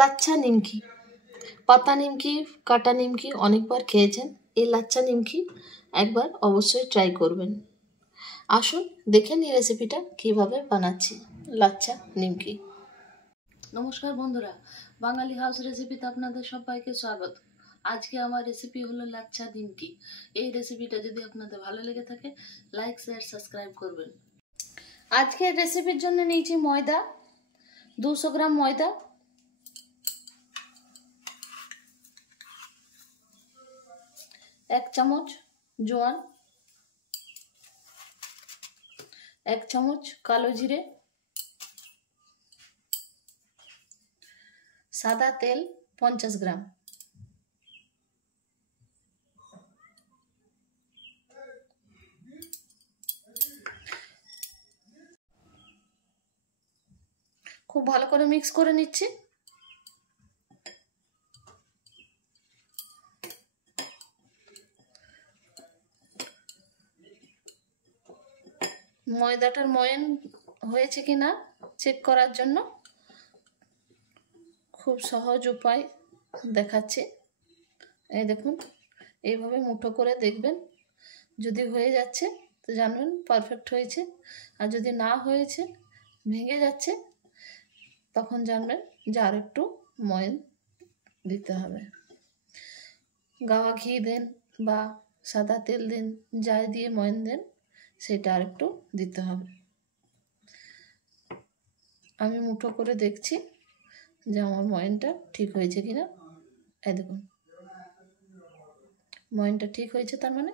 লাচ্ছা নিমকি, পাতা নিমকি, কাটা নিমকি অনেকবার খেয়েছেন। এই লাচ্ছা নিমকি একবার অবশ্যই ট্রাই করবেন। আসুন দেখে নিই রেসিপিটা কিভাবে বানাচ্ছি লাচ্ছা নিমকি। নমস্কার বন্ধুরা, বাঙালি হাউস রেসিপিতে আপনাদের সবাইকে স্বাগত। আজকে আমার রেসিপি হলো লাচ্ছা নিমকি। এই রেসিপিটা যদি আপনাদের ভালো লেগে থাকে, লাইক শেয়ার সাবস্ক্রাইব করবেন। আজকের রেসিপির জন্য নিয়েছি ময়দা, 200 গ্রাম ময়দা, এক চামচ জোয়ান, 1 চামচ কালো জিরে, সাদা তেল 50 গ্রাম, খুব ভালো করে মিক্স করে নিচ্ছি। ময়দাটার ময়ান হয়েছে কিনা চেক করার জন্য খুব সহজ উপায় দেখাচ্ছি। এই দেখুন, এইভাবে মুঠো করে দেখবেন, যদি হয়ে যাচ্ছে তো জানবেন পারফেক্ট হয়েছে, আর যদি না হয়েছে, ভেঙে যাচ্ছে, তখন জানবেন যে আর একটু ময়ান দিতে হবে। গাওয়া ঘি দেন বা সাদা তেল দেন, যাই দিয়ে ময়ান দেন সেটা আর একটু দিতে হবে। আমি মুঠো করে দেখছি যে আমার ময়ানটা ঠিক হয়েছে কিনা। এই দেখুন, ময়ানটা ঠিক হয়েছে, তার মানে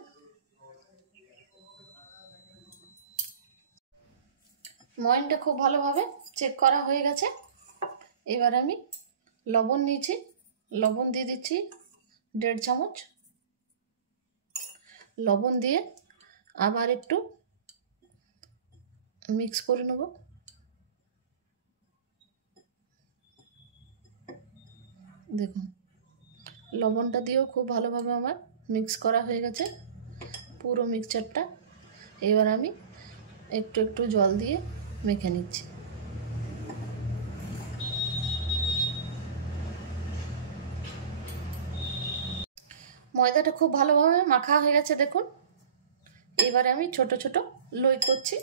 ময়ানটা খুব ভালোভাবে চেক করা হয়ে গেছে। এবার আমি লবণ নিয়েছি, লবণ দিয়ে দিচ্ছি 1.5 চামচ। লবণ দিয়ে আবার একটু মিক্স করে নেব। দেখুন, লবণটা দিয়েও খুব ভালোভাবে আমার মিক্স করা হয়ে গেছে পুরো মিক্সচারটা। এবার আমি একটু একটু জল দিয়ে মেখে নিচ্ছি। ময়দাটা খুব ভালোভাবে মাখা হয়ে গেছে দেখুন। এবারে আমি ছোট ছোট লই করছি।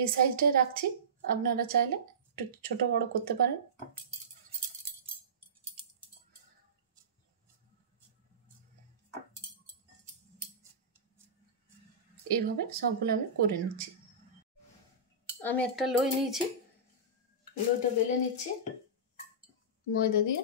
এই সাইজটাই রাখছি, আপনারা চাইলে একটু ছোট বড় করতে পারেন। এইভাবে সবগুলো আমি করে নিচ্ছি। আমি একটা লই নিয়েছি, লইটা বেলে নিচ্ছি ময়দা দিয়ে।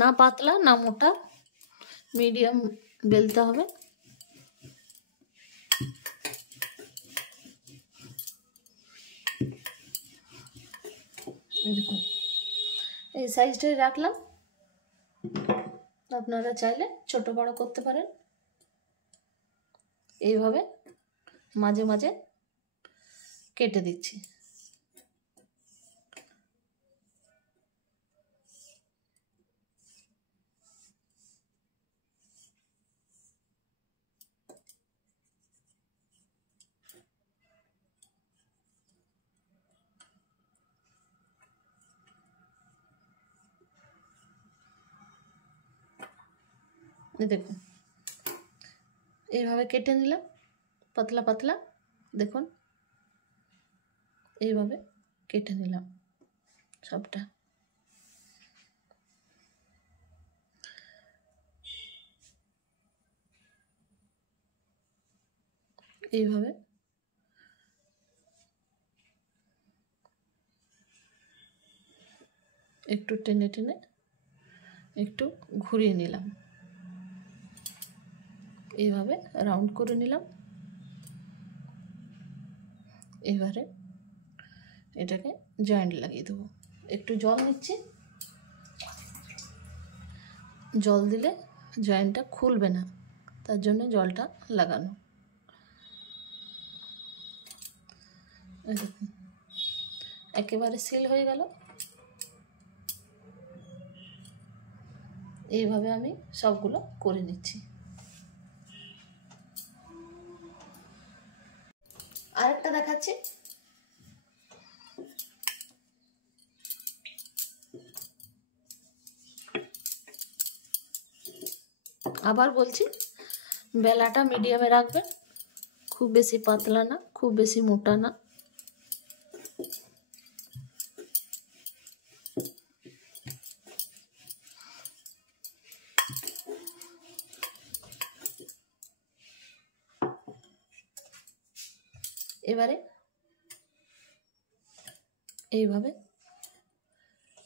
না পাতলা না মোটা, মিডিয়াম বেলতে হবে। দেখুন, এই সাইজটাই রাখলাম, আপনারা চাইলে ছোট বড় করতে পারেন। এইভাবে মাঝে মাঝে কেটে দিচ্ছি। দেখুন, এইভাবে কেটে নিলাম পাতলা পাতলা। দেখুন, এইভাবে কেটে নিলাম সবটা। এইভাবে একটু টেনে টেনে একটু ঘুরিয়ে নিলাম, এইভাবে রাউন্ড করে নিলাম। এবারে এটাকে জয়েন্ট লাগিয়ে দেবো। একটু জল নিচ্ছি, জল দিলে জয়েন্টটা খুলবে না, তার জন্য জলটা লাগানো। এই দেখুন একেবারে সিল হয়ে গেল। এইভাবে আমি সবগুলো করে নিচ্ছি। আরেকটা দেখাচ্ছি। আবার বলছি, বেলাটা মিডিয়ামে রাখবেন, খুব বেশি পাতলা না, খুব বেশি মোটা না। এবারে এইভাবে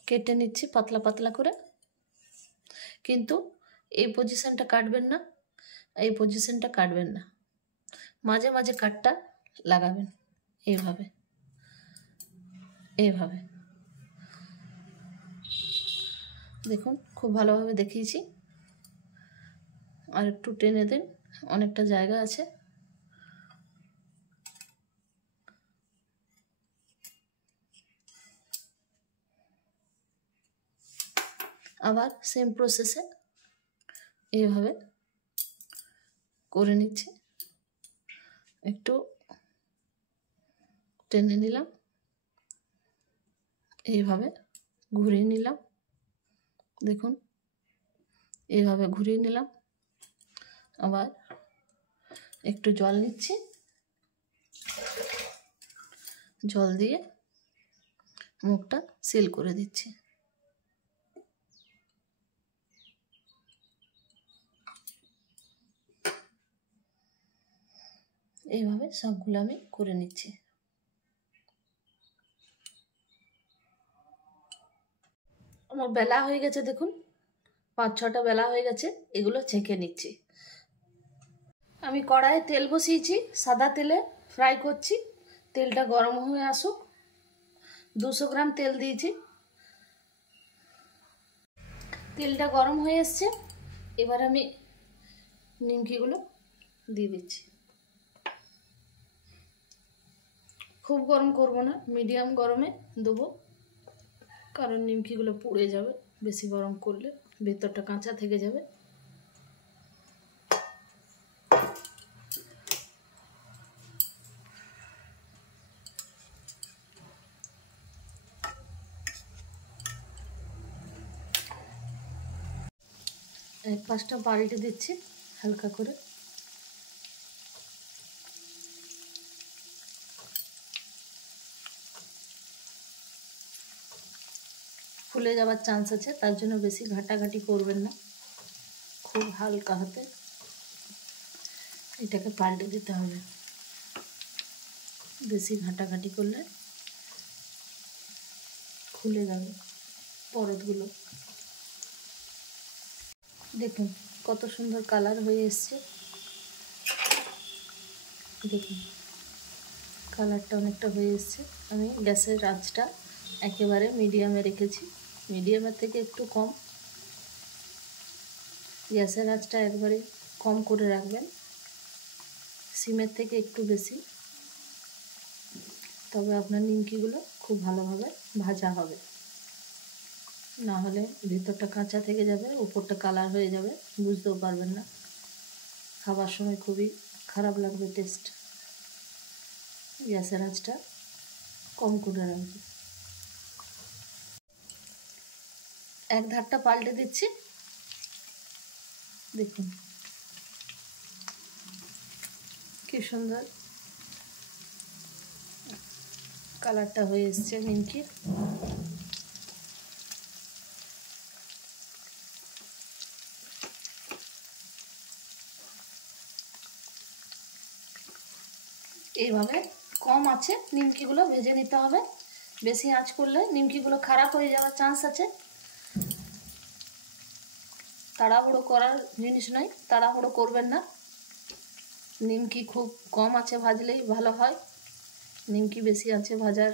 কেটে নিচ্ছি পাতলা পাতলা করে, কিন্তু এই পজিশনটা কাটবেন না, এই পজিশনটা কাটবেন না, মাঝে মাঝে কাটটা লাগাবেন এইভাবে এইভাবে। দেখুন খুব ভালোভাবে দেখিয়েছি, আর একটু টেনে দিন, অনেকটা জায়গা আছে। আবার সেম প্রসেসে এইভাবে করে নিচ্ছি, একটু টেনে নিলাম, এইভাবে ঘুরিয়ে নিলাম। দেখুন এইভাবে ঘুরিয়ে নিলাম। আবার একটু জল নিচ্ছি, জল দিয়ে মুখটা সিল করে দিচ্ছি। এইভাবে সবগুলো আমি করে নিচ্ছি। আমার বেলা হয়ে গেছে, দেখুন 5-6টা বেলা হয়ে গেছে। এগুলো ছেঁকে নিচ্ছি। আমি কড়াইয়ে তেল বসিয়েছি, সাদা তেলে ফ্রাই করছি। তেলটা গরম হয়ে আসুক। 200 গ্রাম তেল দিয়েছি। তেলটা গরম হয়ে এসছে, এবার আমি নিমকিগুলো দিয়ে দিচ্ছি। খুব গরম করব না, মিডিয়াম গরমে দেবো, কারণ নিমকিগুলো পুড়ে যাবে। বেশি গরম করলে ভেতরটা কাঁচা থেকে যাবে। এক পাশটা পাল্টে দিচ্ছি হালকা করে। ফুলে যাওয়ার চান্স আছে, তার জন্য বেশি ঘাটাঘাটি করবেন না, খুব হালকা হাতে এটাকে পাল্টে দিতে হবে। বেশি ঘাটাঘাটি করলে খুলে যাবে পরতগুলো। দেখুন কত সুন্দর কালার হয়ে এসছে। দেখুন কালারটা অনেকটা হয়ে এসছে। আমি গ্যাসের আঁচটা একেবারে মিডিয়ামে রেখেছি, মিডিয়ামের থেকে একটু কম। গ্যাসের আঁচটা একবারে কম করে রাখবেন, সিমের থেকে একটু বেশি, তবে আপনার নিমকিগুলো খুব ভালোভাবে ভাজা হবে। না হলে ভিতরটা কাঁচা থেকে যাবে, উপরটা কালার হয়ে যাবে, বুঝতেও পারবেন না, খাবার সময় খুবই খারাপ লাগবে টেস্ট। গ্যাসের আঁচটা কম করে রাখবে। এক ধারটা পাল্টে দিচ্ছি। দেখুন কি সুন্দর কালারটা হয়ে এসছে নিমকির। এইভাবে কম আছে নিমকিগুলো ভেজে নিতে হবে। বেশি আঁচ করলে নিমকিগুলো খারাপ হয়ে যাওয়ার চান্স আছে। তাড়াহুড়ো করার জিনিস নয়, তাড়াহুড়ো করবেন না। নিমকি খুব কম আছে ভাজলেই ভালো হয়, নিমকি বেশি আছে ভাজার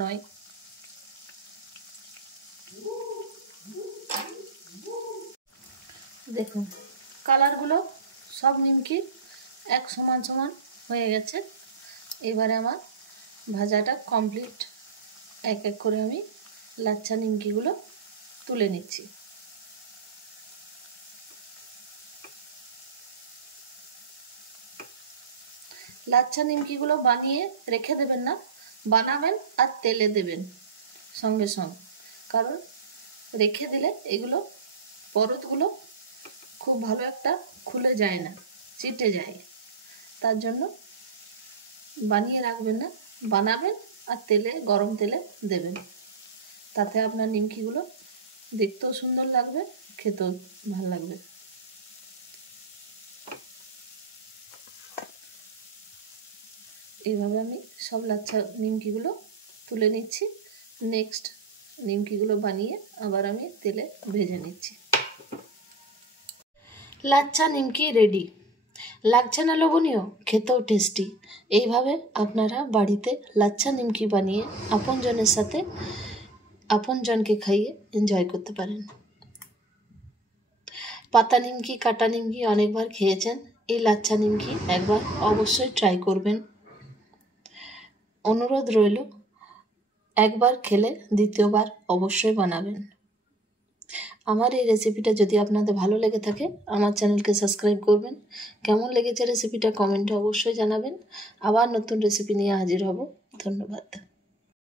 নয়। দেখুন কালারগুলো সব নিমকি এক সমান সমান হয়ে গেছে। এবারে আমার ভাজাটা কমপ্লিট। এক এক করে আমি লাচ্ছা নিমকিগুলো তুলে নিচ্ছি। লাচ্ছা নিমকিগুলো বানিয়ে রেখে দেবেন না, বানাবেন আর তেলে দেবেন সঙ্গে সঙ্গে, কারণ রেখে দিলে এগুলো পরতগুলো খুব ভালো একটা খুলে যায় না, চিটে যায়। তার জন্য বানিয়ে রাখবেন না, বানাবেন আর তেলে, গরম তেলে দেবেন। তাতে আপনার নিমকিগুলো দেখতেও সুন্দর লাগবে, খেতেও ভালো লাগবে। এইভাবে আমি সব লাচ্ছা নিমকিগুলো তুলে নিচ্ছি। নেক্সট নিমকিগুলো বানিয়ে আবার আমি তেলে ভেজে নিচ্ছি। লাচ্ছা নিমকি রেডি। লাগছে না লোভনীয়, খেতেও টেস্টি। এইভাবে আপনারা বাড়িতে লাচ্ছা নিমকি বানিয়ে আপনজনের সাথে আপনজনকে খাইয়ে এনজয় করতে পারেন। পাতা নিমকি, কাটা নিমকি অনেকবার খেয়েছেন, এই লাচ্ছা নিমকি একবার অবশ্যই ট্রাই করবেন। অনুরোধ রইল, একবার খেলে দ্বিতীয়বার অবশ্যই বানাবেন। আমার এই রেসিপিটা যদি আপনাদের ভালো লেগে থাকে আমার চ্যানেলকে সাবস্ক্রাইব করবেন। কেমন লেগেছে রেসিপিটা কমেন্টে অবশ্যই জানাবেন। আবার নতুন রেসিপি নিয়ে হাজির হব। ধন্যবাদ।